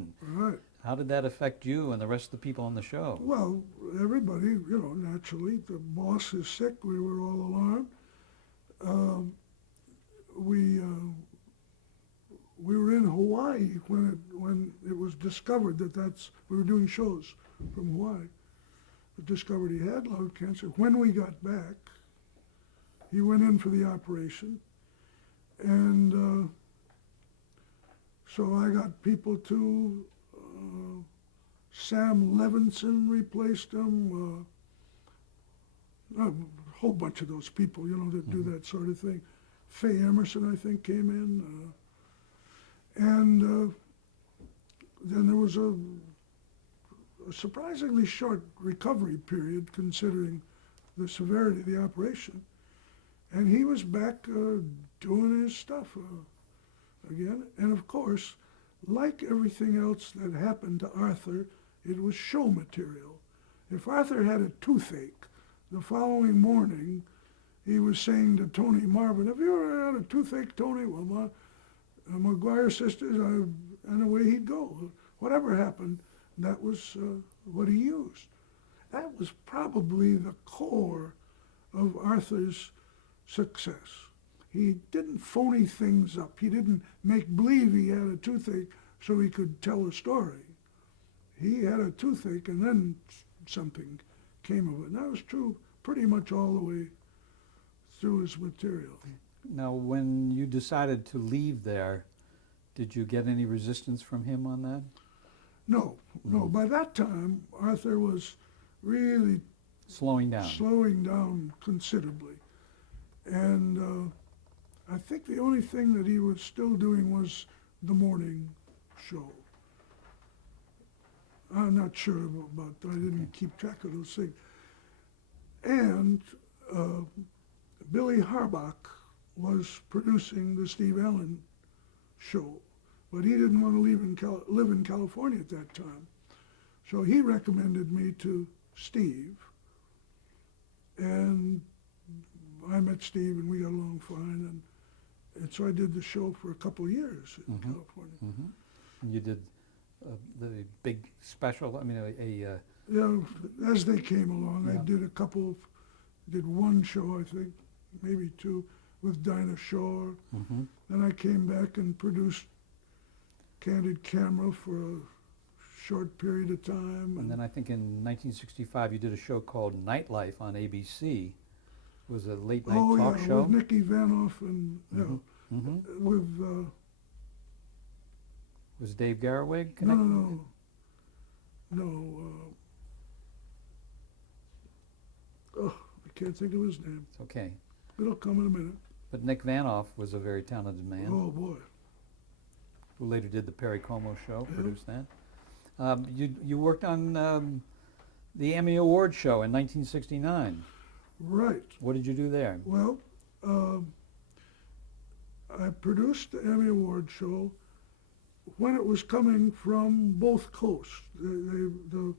production. Right. How did that affect you and the rest of the people on the show? Well, everybody, naturally, the boss is sick. We were all alarmed. Um, we we were in Hawaii when it was discovered we were doing shows from Hawaii. It discovered he had lung cancer. When we got back, he went in for the operation, and so I got people to. Sam Levinson replaced him. A whole bunch of those people, that do that sort of thing. Faye Emerson, I think, came in. And then there was a surprisingly short recovery period considering the severity of the operation. And he was back doing his stuff again. And of course, like everything else that happened to Arthur, it was show material. If Arthur had a toothache, the following morning he was saying to Tony Marvin, "Have you ever had a toothache, Tony?" "Well, my McGuire sisters," and away he'd go. Whatever happened, that was what he used. That was probably the core of Arthur's success. He didn't phony things up. He didn't make believe he had a toothache so he could tell a story. He had a toothache and then something came of it. And that was true pretty much all the way through his material. Now, when you decided to leave there, did you get any resistance from him on that? No. By that time, Arthur was really Slowing down. slowing down considerably. And I think the only thing that he was still doing was the morning show. I'm not sure about that. I didn't keep track of those things. And Billy Harbach was producing the Steve Allen show, but he didn't want to live in California at that time. So he recommended me to Steve, and I met Steve and we got along fine, and so I did the show for a couple of years in California. And you did the big special, As they came along, I did one show, I think, maybe two, with Dinah Shore. Then I came back and produced Candid Camera for a short period of time. And then I think in 1965 you did a show called Nightlife on ABC. It was a late night talk show. With Nicky Vanoff and with Was Dave Garroway connected? No. I can't think of his name. It's okay. It'll come in a minute. But Nick Vanoff was a very talented man. Oh boy. Who later did the Perry Como show, produced that. You worked on the Emmy Award show in 1969. Right. What did you do there? Well, I produced the Emmy Award show when it was coming from both coasts. The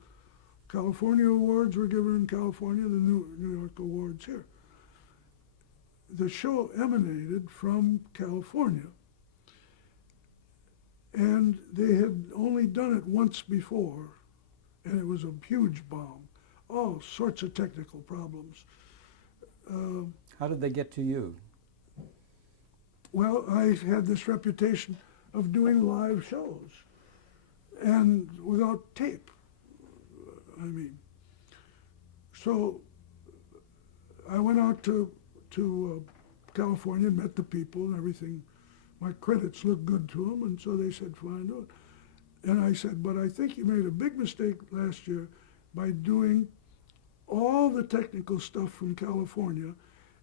California awards were given in California, the New York awards here. The show emanated from California, and they had only done it once before, and it was a huge bomb. All sorts of technical problems. How did they get to you? Well, I had this reputation of doing live shows, and without tape. So I went out to California, met the people and everything. My credits looked good to them, and so they said, fine, do it. And I said, but I think you made a big mistake last year by doing all the technical stuff from California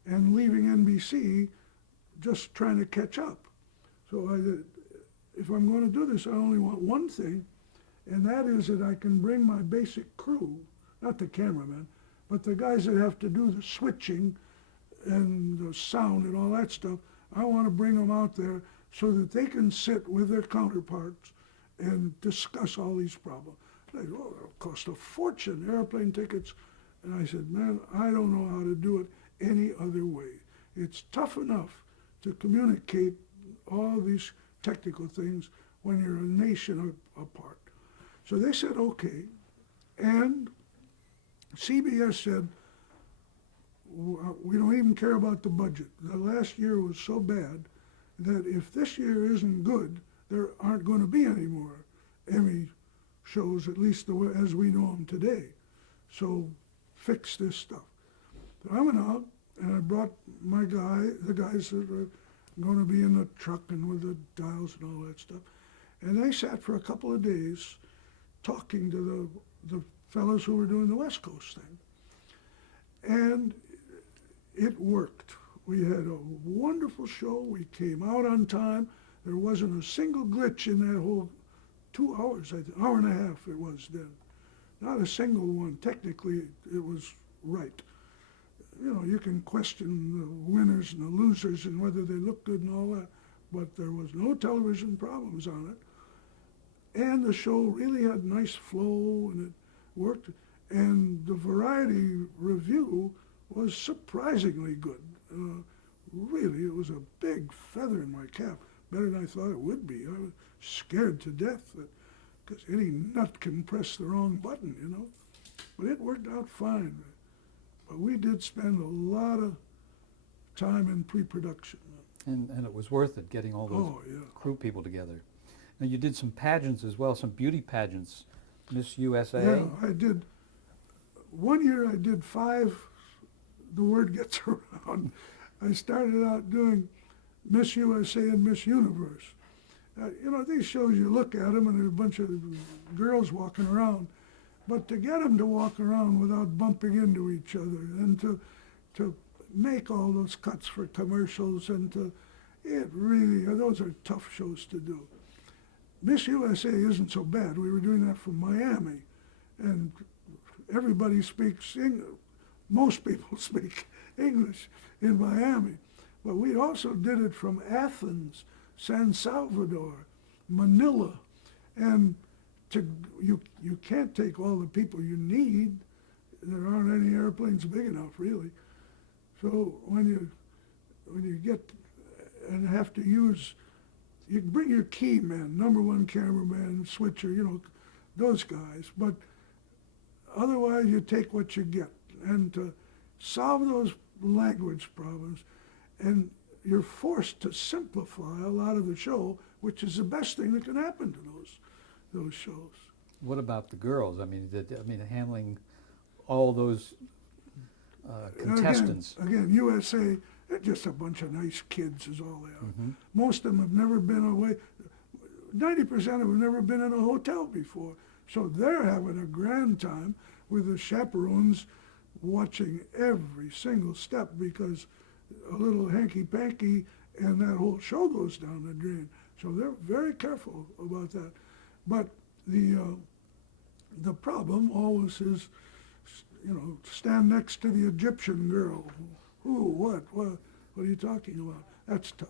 and leaving NBC just trying to catch up. So I said, if I'm going to do this, I only want one thing, and that is that I can bring my basic crew, not the cameraman, but the guys that have to do the switching and the sound and all that stuff. I want to bring them out there so that they can sit with their counterparts and discuss all these problems. They go, oh, it'll cost a fortune, airplane tickets. And I said, man, I don't know how to do it any other way. It's tough enough to communicate all these technical things when you're a nation apart. So they said, okay. And CBS said, we don't even care about the budget. The last year was so bad that if this year isn't good, there aren't going to be any more Emmy shows, at least as we know them today. So fix this stuff. So I went out and I brought the guys that are going to be in the truck and with the dials and all that stuff. And they sat for a couple of days talking to the fellows who were doing the West Coast thing. And it worked. We had a wonderful show. We came out on time. There wasn't a single glitch in that whole 2 hours, hour and a half it was then. Not a single one. Technically, it was right. You know, you can question the winners and the losers and whether they look good and all that, but there was no television problems on it. And the show really had nice flow and it worked. And the Variety review was surprisingly good. Really, it was a big feather in my cap, better than I thought it would be. I was scared to death because any nut can press the wrong button, you know. But it worked out fine. But we did spend a lot of time in pre-production. And it was worth it, getting all those crew people together. Now you did some pageants as well, some beauty pageants. Miss USA? Yeah, I did. One year I did 5, the word gets around. I started out doing Miss USA and Miss Universe. You know, these shows, you look at them and there's a bunch of girls walking around. But to get them to walk around without bumping into each other and to make all those cuts for commercials and those are tough shows to do. Miss USA isn't so bad. We were doing that from Miami. And everybody speaks English. Most people speak English in Miami. But we also did it from Athens, San Salvador, Manila. And you can't take all the people you need. There aren't any airplanes big enough, really. So when you get and have to use, you can bring your key men, number one cameraman, switcher, you know, those guys. But otherwise, you take what you get. And to solve those language problems, and you're forced to simplify a lot of the show, which is the best thing that can happen to those shows. What about the girls? I mean, handling all those contestants. Again, USA, they're just a bunch of nice kids is all they are. Mm-hmm. Most of them have never been away. 90% of them have never been in a hotel before. So they're having a grand time with the chaperones watching every single step because a little hanky-panky and that whole show goes down the drain. So they're very careful about that. But the problem always is, you know, stand next to the Egyptian girl. Who, what are you talking about? That's tough.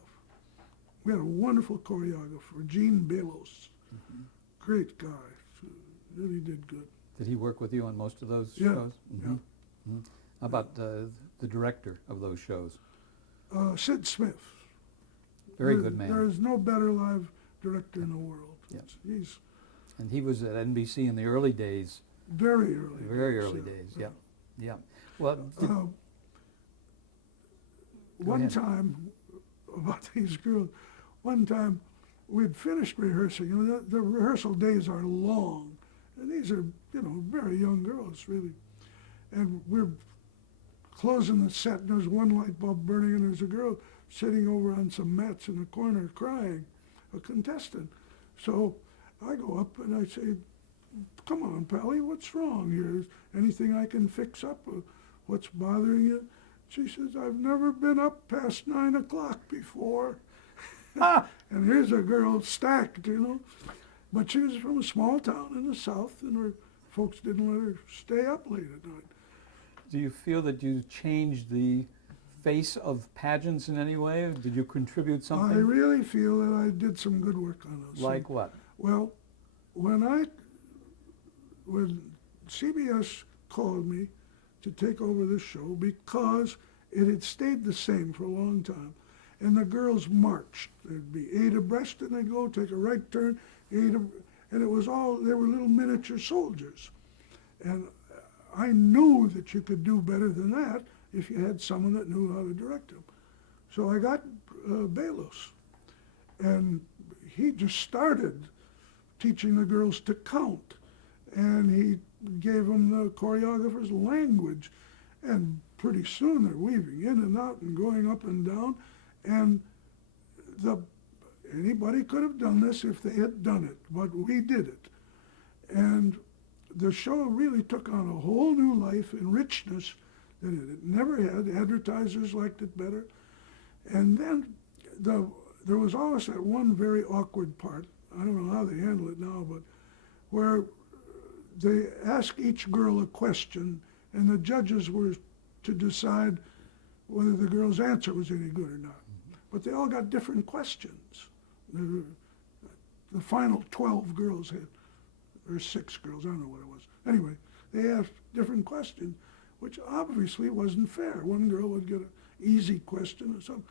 We had a wonderful choreographer, Gene Belos. Mm-hmm. Great guy. Really did good. Did he work with you on most of those Yeah, shows? Mm-hmm. yeah. Mm-hmm. How about the director of those shows? Sid Smith. Very good man. There is no better live director in the world. Yeah. He's And he was at NBC in the early days. very early. Very early days, yeah. Yeah. Well, One ahead. time, about these girls, one time we'd finished rehearsing. You know, the rehearsal days are long. And these are, you know, very young girls, really. And we're closing the set, and there's one light bulb burning, and there's a girl sitting over on some mats in the corner crying, a contestant. So I go up and I say, come on, Pally, what's wrong here? Is anything I can fix up? What's bothering you? She says, I've never been up past 9 o'clock before. And here's a girl stacked, you know. But she was from a small town in the South, and her folks didn't let her stay up late at night. do you feel that you changed the face of pageants in any way? Or did you contribute something? I really feel that I did some good work on those. Like what? Well, when CBS called me to take over this show because it had stayed the same for a long time, and the girls marched. There'd be 8 abreast, and they'd go take a right turn, 8 and it was all, they were little miniature soldiers. And I knew that you could do better than that if you had someone that knew how to direct them. So I got Belos, and he just started teaching the girls to count, and he gave them the choreographer's language, and pretty soon they're weaving in and out and going up and down, and anybody could have done this if they had done it, but we did it. And the show really took on a whole new life and richness that it had never had. Advertisers liked it better. And then there was always that one very awkward part, I don't know how they handle it now, but where they asked each girl a question, and the judges were to decide whether the girl's answer was any good or not. But they all got different questions. The final 12 girls had, or 6 girls, I don't know what it was. Anyway, they asked different questions, which obviously wasn't fair. One girl would get an easy question or something.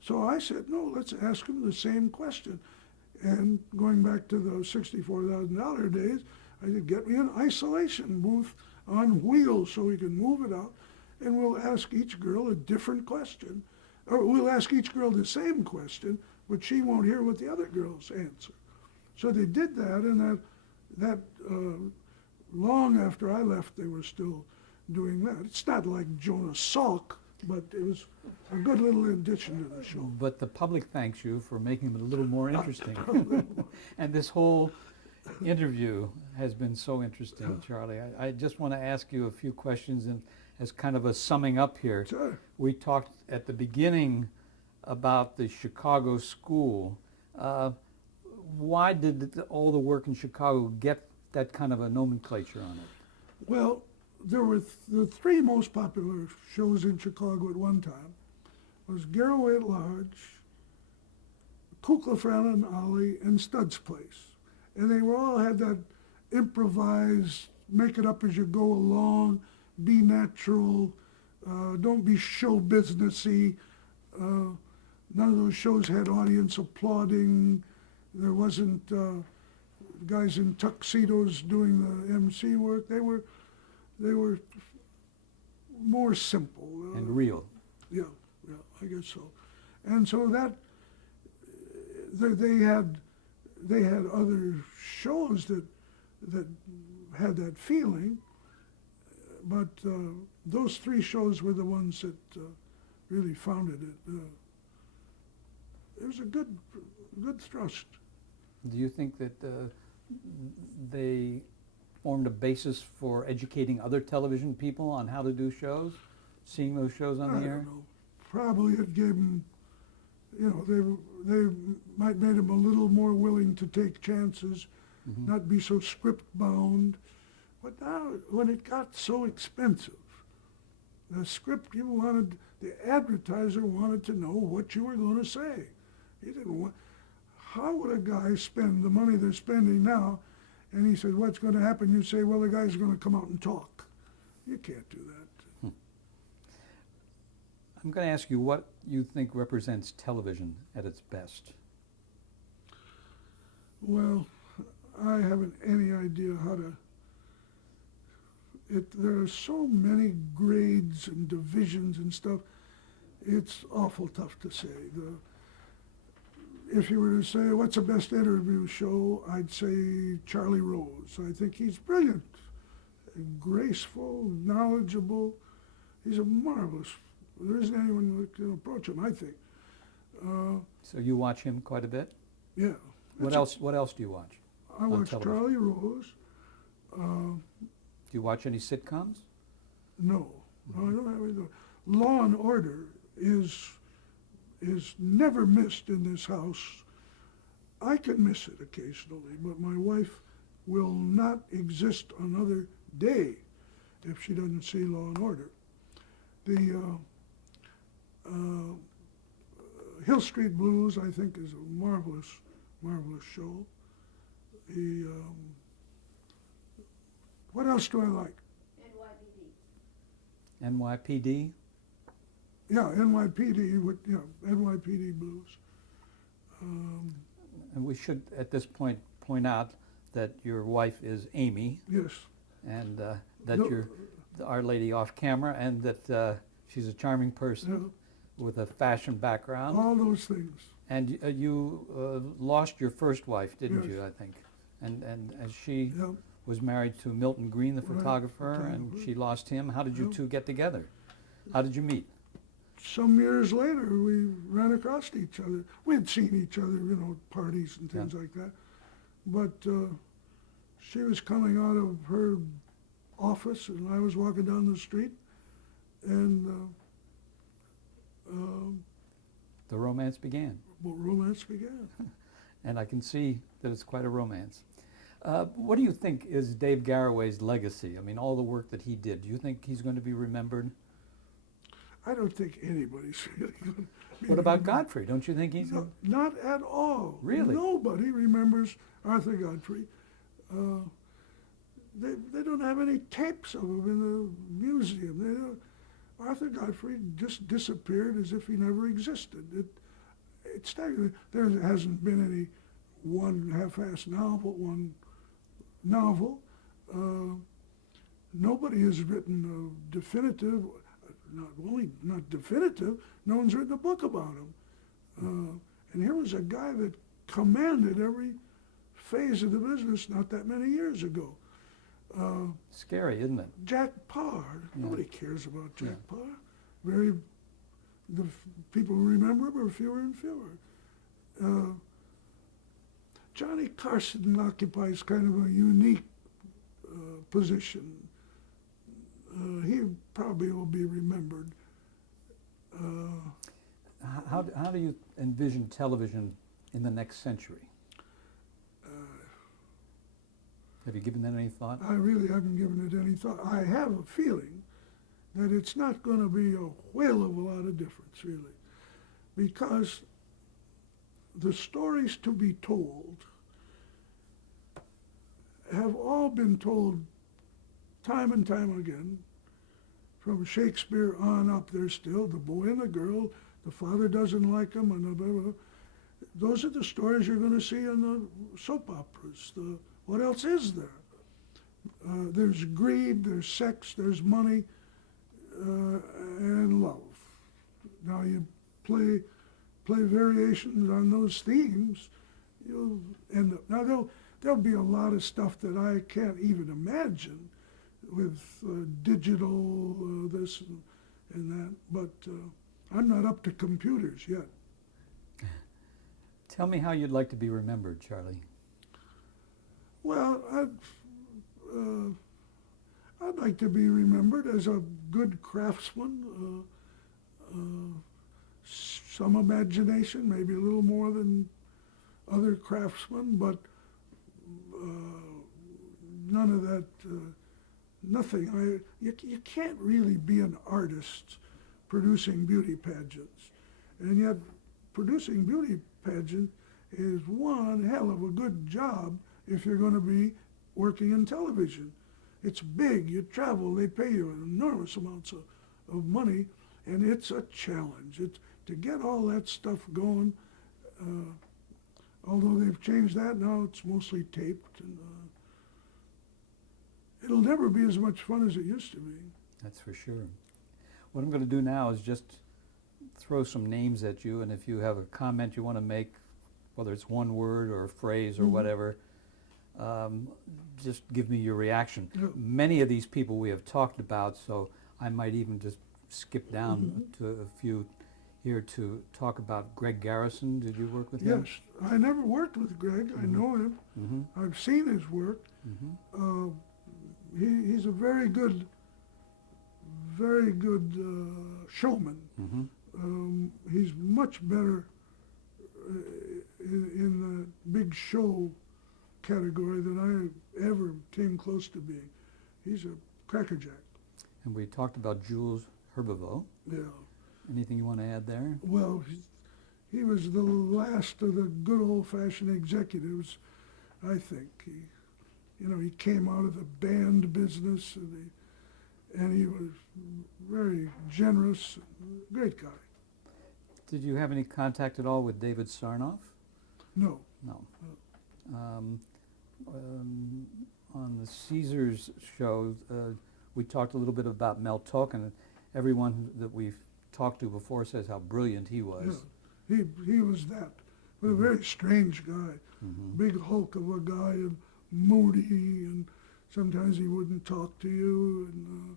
So I said, no, let's ask them the same question. And going back to the $64,000 days, I said, get me an isolation booth on wheels so we can move it out, and we'll ask each girl a different question. Or we'll ask each girl the same question, but she won't hear what the other girls answer. So they did that, and that long after I left, they were still doing that. It's not like Jonas Salk, but it was a good little addition to the show. But the public thanks you for making it a little more interesting. And this whole interview has been so interesting, Charlie. I just want to ask you a few questions, and as kind of a summing up here. Sure. We talked at the beginning about the Chicago school. Why did all the work in Chicago get that kind of a nomenclature on it? Well, there were the 3 most popular shows in Chicago at one time was Garraway at Large, Kukla, Fran and Ollie, and Stud's Place. And they were all had that improvised, make it up as you go along, be natural, don't be show businessy. None of those shows had audience applauding. There wasn't guys in tuxedos doing the MC work. They were more simple. And real. Yeah, I guess so. And so that they had other shows that had that feeling, but those 3 shows were the ones that really founded it. It was a good thrust. Do you think that they formed a basis for educating other television people on how to do shows, seeing those shows on I the air? don't know. Probably it gave them, they might made them a little more willing to take chances, not be so script bound. But now, when it got so expensive, the script the advertiser wanted to know what you were going to say. He didn't want. How would a guy spend the money they're spending now? And he said, what's going to happen? You say, well, the guy's going to come out and talk. You can't do that. I'm going to ask you what you think represents television at its best. Well, I haven't any idea how to. There are so many grades and divisions and stuff. It's awful tough to say. If you were to say, what's the best interview show, I'd say Charlie Rose. I think he's brilliant, graceful, knowledgeable. He's a marvelous. There isn't anyone that can approach him, I think. So you watch him quite a bit? Yeah. What else do you watch? I watch television? Charlie Rose. Do you watch any sitcoms? No, I don't have any. Law and Order is never missed in this house. I can miss it occasionally, but my wife will not exist another day if she doesn't see Law and Order. The Hill Street Blues, I think, is a marvelous show. What else do I like? NYPD? Yeah, NYPD, NYPD Blues. And we should, at this point out that your wife is Amy, Yes. and that No, you're Our Lady off camera, and that she's a charming person yeah, with a fashion background. all those things. And you lost your first wife, didn't Yes. you, I think? And as she Yeah. was married to Milton Green, the Right, photographer, and photographer. she lost him. How did you Yeah. two get together? How did you meet? Some years later, we ran across each other. We had seen each other, at parties and things like that. But she was coming out of her office, and I was walking down the street, and The romance began, romance began. and I can see that it's quite a romance. What do you think is Dave Garroway's legacy? I mean, all the work that he did. Do you think he's going to be remembered? I don't think anybody's really going to be What about remembered. Godfrey? Don't you think he's? No, not at all. Really? Nobody remembers Arthur Godfrey. They don't have any tapes of him in the museum. Arthur Godfrey just disappeared as if he never existed. It's staggering. There hasn't been any one half-assed novel. Nobody has written a definitive, not definitive, no one's written a book about him. And here was a guy that commanded every phase of the business not that many years ago. Scary, isn't it? Jack Paar, Yeah. nobody cares about Jack Yeah. Paar. People who remember him are fewer and fewer. Johnny Carson occupies kind of a unique position. He probably will be remembered. How do you envision television in the next century? Have you given that any thought? I really haven't given it any thought. I have a feeling that it's not going to be a whale of a lot of difference, really, because the stories to be told have all been told time and time again, from Shakespeare on up there still, the boy and the girl, the father doesn't like him, and blah, blah, blah. Those are the stories you're going to see in the soap operas. What else is there? There's greed, there's sex, there's money, and love. Now you play variations on those themes, you'll end up. Now there'll be a lot of stuff that I can't even imagine with digital this and that, but I'm not up to computers yet. Tell me how you'd like to be remembered, Charlie. Well, I'd like to be remembered as a good craftsman, some imagination, maybe a little more than other craftsmen, but none of that, nothing. You can't really be an artist producing beauty pageants. And yet producing beauty pageant is one hell of a good job if you're going to be working in television. It's big, you travel, they pay you enormous amounts of money, and it's a challenge. To get all that stuff going, although they've changed that, now it's mostly taped, and it'll never be as much fun as it used to be. That's for sure. What I'm going to do now is just throw some names at you, and if you have a comment you want to make, whether it's one word or a phrase or Mhm. whatever, just give me your reaction. Yeah. Many of these people we have talked about, so I might even just skip down Mhm. to a few here to talk about Greg Garrison. Did you work with him? Yes, I never worked with Greg. I know him. Mm-hmm. I've seen his work. Mm-hmm. He's a very good showman. Mm-hmm. He's much better in the big show category than I ever came close to being. He's a crackerjack. And we talked about Jules Herbeveau. Yeah. Anything you want to add there? Well, he was the last of the good old-fashioned executives, I think. He came out of the band business, and he was very generous, great guy. Did you have any contact at all with David Sarnoff? No. No. on the Caesars show, we talked a little bit about Mel Tolkien. And everyone that we've talked to before says how brilliant he was. Yeah, he was that, but a very strange guy, big hulk of a guy, and moody, and sometimes he wouldn't talk to you, and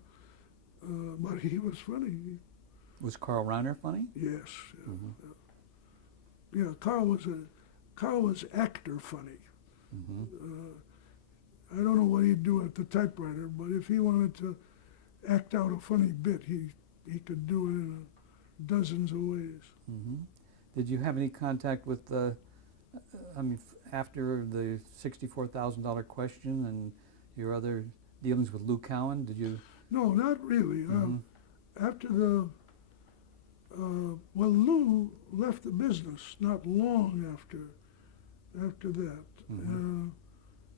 but he was funny. Was Carl Reiner funny? Yes. Yeah, Carl was actor funny. I don't know what he'd do at the typewriter, but if he wanted to act out a funny bit, he could do it in dozens of ways. Did you have any contact with after the $64,000 question and your other dealings with Lou Cowan? Did you? No, not really. After well, Lou left the business not long after that.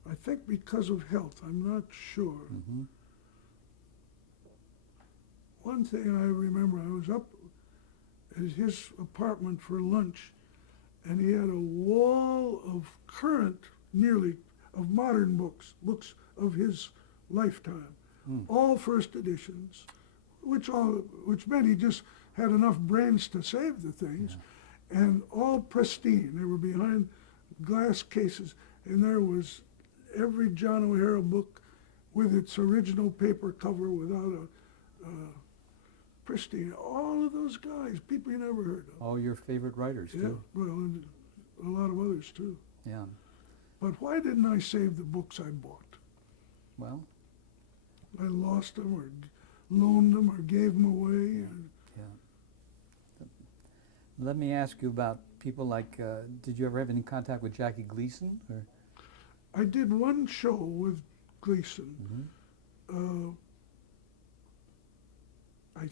I think because of health. I'm not sure. One thing I remember, I was up at his apartment for lunch, and he had a wall of of modern books of his lifetime, all first editions, which meant he just had enough brains to save the things, and all pristine. They were behind glass cases, and there was every John O'Hara book with its original paper cover without a pristine. All of those guys, people you never heard of. All your favorite writers, Yeah, too. well, and a lot of others too. Yeah. But why didn't I save the books I bought? Well, I lost them or loaned them or gave them away. yeah. Let me ask you about people like, did you ever have any contact with Jackie Gleason? Or? I did one show with Gleason. I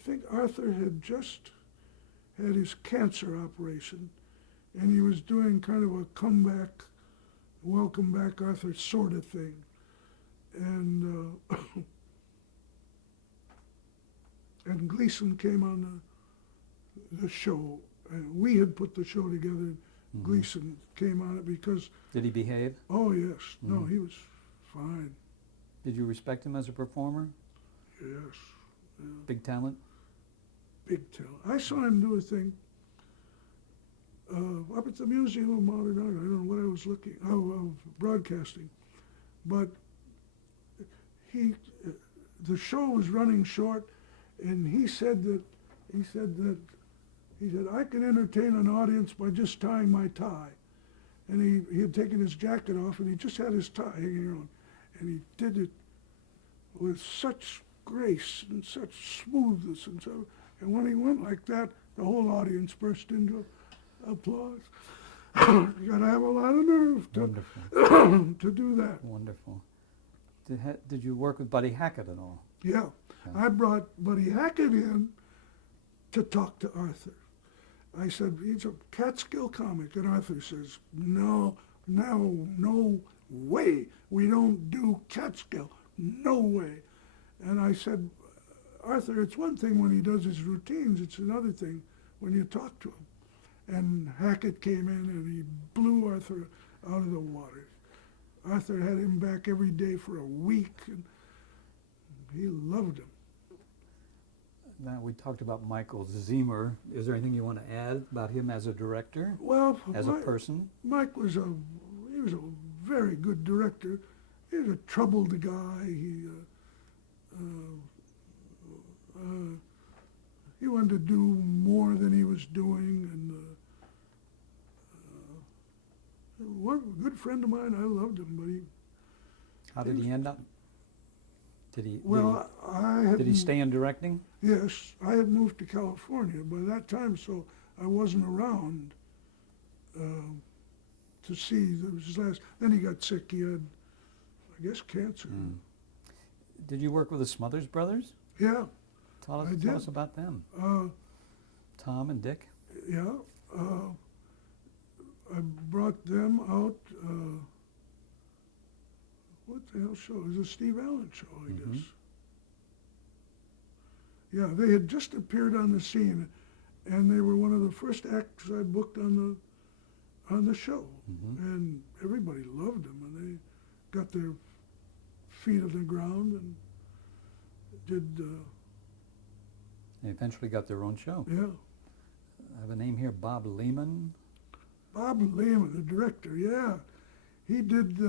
think Arthur had just had his cancer operation, and he was doing kind of a comeback, welcome back Arthur sort of thing. And and Gleason came on the show, and we had put the show together. Gleason came on it because... Did he behave? Oh, yes. No, he was fine. Did you respect him as a performer? Yes. Yeah. Big talent? Big talent. I saw him do a thing up at the Museum of Modern Art. I don't know what I was looking of broadcasting, but the show was running short, and he said I can entertain an audience by just tying my tie, and he had taken his jacket off and he just had his tie hanging on, and he did it with such grace and such smoothness and so. And when he went like that, the whole audience burst into applause. You got to have a lot of nerve to do that. Wonderful. Did you work with Buddy Hackett at all? Yeah. I brought Buddy Hackett in to talk to Arthur. I said, he's a Catskill comic. And Arthur says, no way. We don't do Catskill. No way. And I said, Arthur, it's one thing when he does his routines. It's another thing when you talk to him. And Hackett came in and he blew Arthur out of the water. Arthur had him back every day for a week, and he loved him. Now, we talked about Michael Ziemer. Is there anything you want to add about him as a director? Well, as a person? Mike was a very good director. He was a troubled guy. He wanted to do more than he was doing, and one good friend of mine. I loved him, but he. How did he end up? Did he? Well, did he stay in directing? Yes, I had moved to California by that time, so I wasn't around to see his last. Then he got sick. He had, I guess, cancer. Did you work with the Smothers Brothers? Yeah. Tell us about them. Tom and Dick? Yeah. I brought them out. What the hell show? It was a Steve Allen show, I guess. Yeah, they had just appeared on the scene, and they were one of the first acts I booked on on the show, Mhm. and everybody loved him, and they got their feet on the ground and did, They eventually got their own show. yeah. I have a name here, Bob Lehman. Bob Lehman, the director, yeah, he did.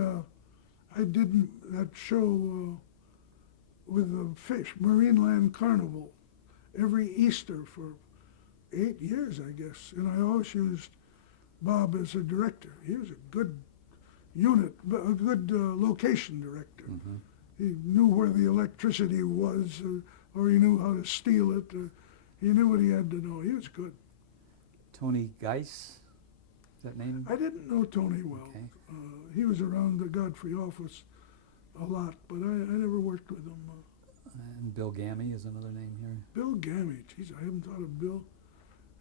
I did that show with the fish, Marineland Carnival, every Easter for 8 years, I guess, and I always used Bob as a director. He was a good a good location director. Mm-hmm. He knew where the electricity was, or he knew how to steal it. He knew what he had to know. He was good. Tony Geis, is that name? I didn't know Tony well. Okay. He was around the Godfrey office a lot, but I never worked with him. And Bill Gammy is another name here. Bill Gammy, geez, I haven't thought of Bill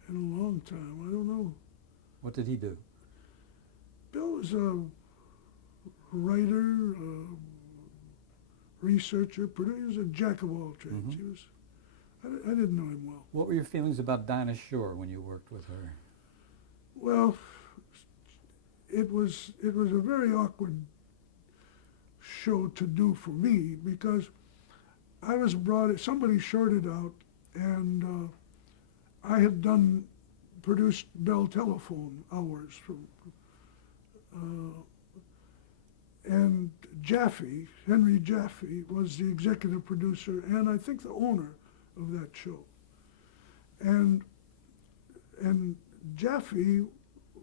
in a long time. I don't know. What did he do? Bill was a writer, researcher, producer. He was a jack of all trades. Mhm. He was. I didn't know him well. What were your feelings about Dinah Shore when you worked with her? Well, it was a very awkward show to do for me because I was somebody shorted out, and I had produced Bell Telephone hours from, and Henry Jaffe was the executive producer and I think the owner of that show. And Jaffe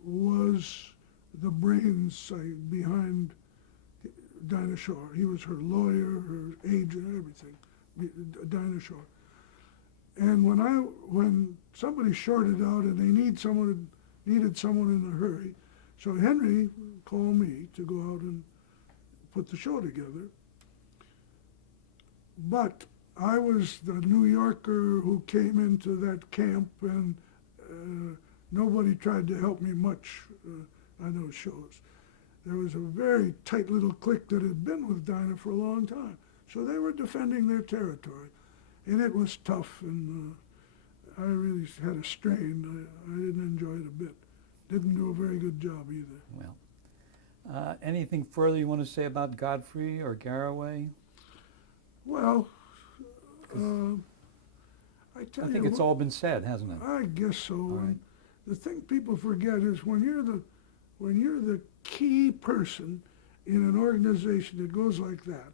was the brains behind Dinah Shore. He was her lawyer, her agent, everything, Dinah Shore. And when somebody shorted out and they needed someone in a hurry, so Henry called me to go out and put the show together. But I was the New Yorker who came into that camp, and nobody tried to help me much on those shows. There was a very tight little clique that had been with Dinah for a long time. So they were defending their territory. And it was tough, and I really had a strain. I didn't enjoy it a bit. Didn't do a very good job either. Well, anything further you want to say about Godfrey or Garraway? Well, I tell I you think it's what, all been said, hasn't it? I guess so. All right. And the thing people forget is when you're the key person in an organization that goes like that,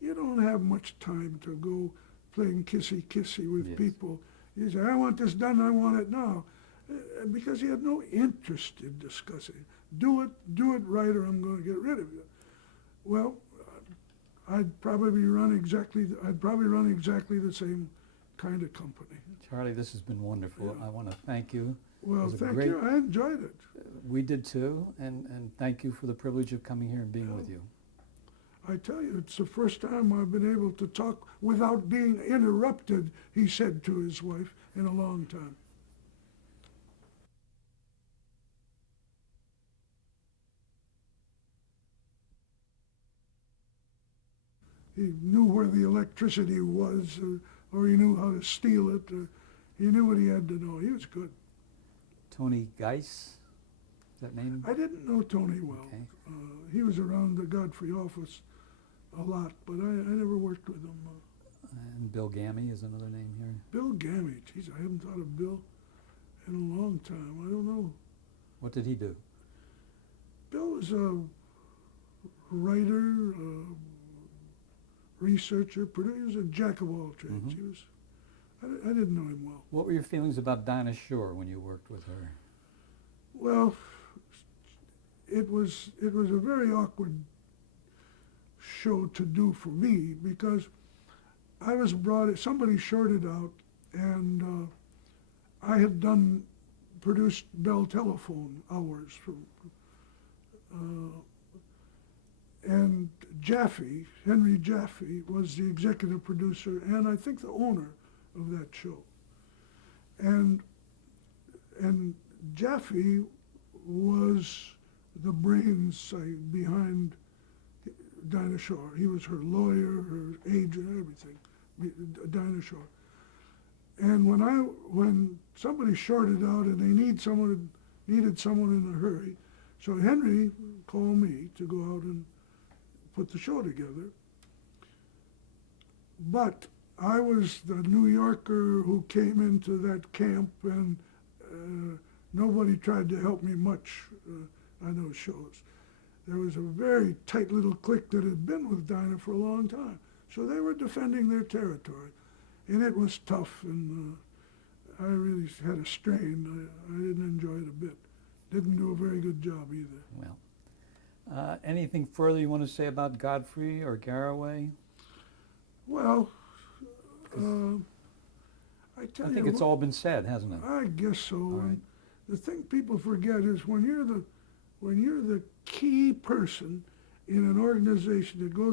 you don't have much time to go playing kissy-kissy with Yes. people. You say, I want this done, I want it now. Because you have no interest in discussing. Do it right, or I'm going to get rid of you. Well, I'd probably run exactly the same kind of company. Charlie, this has been wonderful. Yeah. I want to thank you. Well, was a thank great- you. I enjoyed it. We did too, and thank you for the privilege of coming here and being Yeah. with you. I tell you, it's the first time I've been able to talk without being interrupted, he said to his wife, in a long time. He knew where the electricity was, or he knew how to steal it. He knew what he had to know. He was good. Tony Geis, is that name? I didn't know Tony well. Okay. He was around the Godfrey office a lot, but I never worked with him. And Bill Gammy is another name here. Bill Gammy, geez, I haven't thought of Bill in a long time. I don't know. What did he do? Bill was a writer, researcher, producer. He was a jack of all trades. Mhm. He was. I didn't know him well. What were your feelings about Dinah Shore when you worked with her? Well, it was a very awkward show to do for me because I was somebody shorted out, and I had produced Bell Telephone hours from, and Henry Jaffe was the executive producer and I think the owner of that show. And Jaffe was the brains behind Dinah Shore. He was her lawyer, her agent, everything, Dinah Shore. And when somebody shorted out and they needed someone in a hurry, So Henry called me to go out and put the show together. But I was the New Yorker who came into that camp, and nobody tried to help me much on those shows. There was a very tight little clique that had been with Dinah for a long time. So they were defending their territory. And it was tough, and I really had a strain. I didn't enjoy it a bit. Didn't do a very good job either. Well, anything further you want to say about Godfrey or Garraway? Well, I tell I you think it's what, all been said, hasn't it? I guess so. All right. And the thing people forget is when you're the key person in an organization that goes